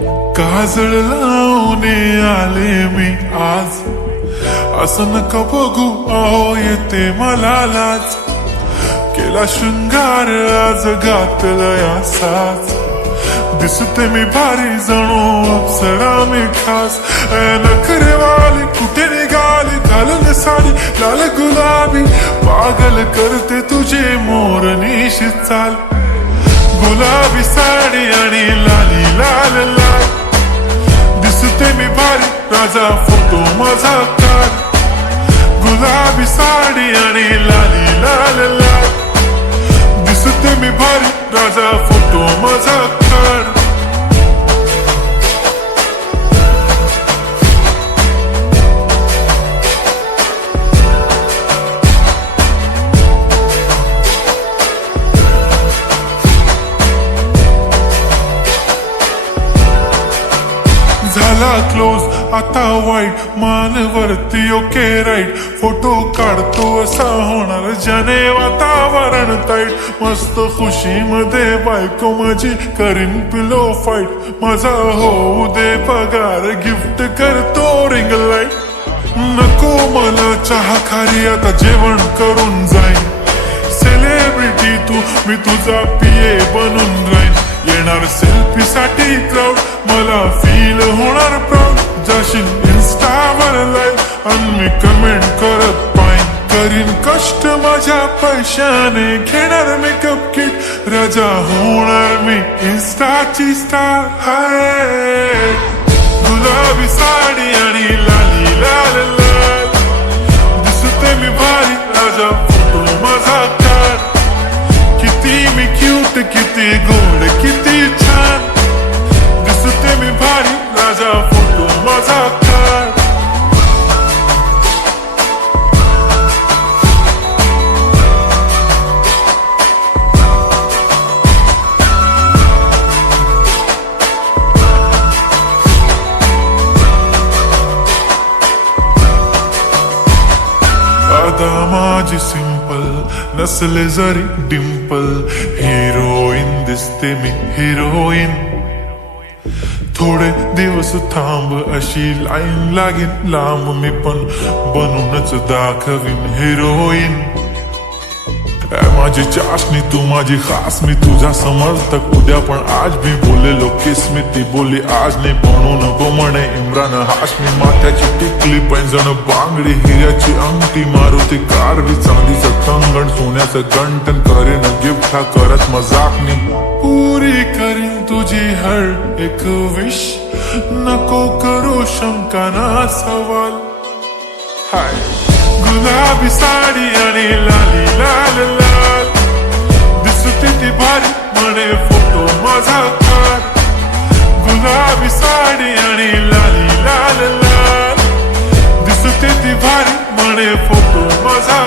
काजळ लावून आले मी आज, असं नका बघू अहो येते मला लाज. केला शृंगार आज घातला असाच, दिसते मी भारी जणू अप्सरा मी खास. नखरेवाली कुठे निघाली घालून साडी लाल गुलाबी, पागल करते तुझे मोरनीशी चाल. गुलाबी साडी आणि लाली लाल लाल, दिसते मी भारी राजा फोटो माझा काढ. गुलाबी साडी आणि लाली लाल लाल, दिसते मी भारी राजा फोटो माझा काढ. झाला क्लोज आता वाईट, मान वरती ओके राईट. फोटो काढतो असा होणार ज्याने वातावरण ताईट. मस्त खुशी मध्ये बायको माझी करीन पिलो फाईट. माझा होऊ दे पगार गिफ्ट करतो रिंग लाईट. नको मला चहा खारी आता जेवण करून जाईन. सेलिब्रिटी तू मी तुझा पिये बनून राहीन. येणार सेल्फी साठी क्राऊड मला फील होणार प्राऊड. जाशील इन्स्टावर लाईव्ह आणि मी कमेंट करत पाईन. करीन कष्ट माझ्या पैशाने घेणार मेकअप किट. राजा होणार मी इन्स्टाची स्टार. हाय गुलाबी साडी आणि लाली लाल लाल, दिसते मी भारी राजा फोटो माझा काढ. किती मी क्यूट किती गोड किती छान, दिसते मी भारी राजा फोटो माझा काढ. आता माझी सिंपल नसले जरी डिंपल, हिरोईन दिसते मी हिरोईन. थोडे दिवस थांब अशी लाईन लागेल लांब, मी पण बनूनच दाखवीन हिरोईन. माझी चाशनी तू माझी खास, मी तुझा समर्थक उद्या पण आज मी बोलेलो किस्मी. ती बोली आज नाही बनू नको म्हणे इम्रान हाशमी. माथ्याची टिकली पैंजण बांगडी हिऱ्याची अंगठी, मारुती कारवी चांदीचं कंगण सोन्याचं गंटन. करेन गिफ्ट हा करत मजाकनी. पुरी करीन तुझी हर एक विश, नको करू शंका ना सवाल. हाय गुलाबी साडी आणि लाली लाल लाल, दिसते ती भारी म्हणे फोटो माझा काढ. गुलाबी साडी आणि लाली लाल लाल, दिसते ती भारी म्हणे फोटो माझा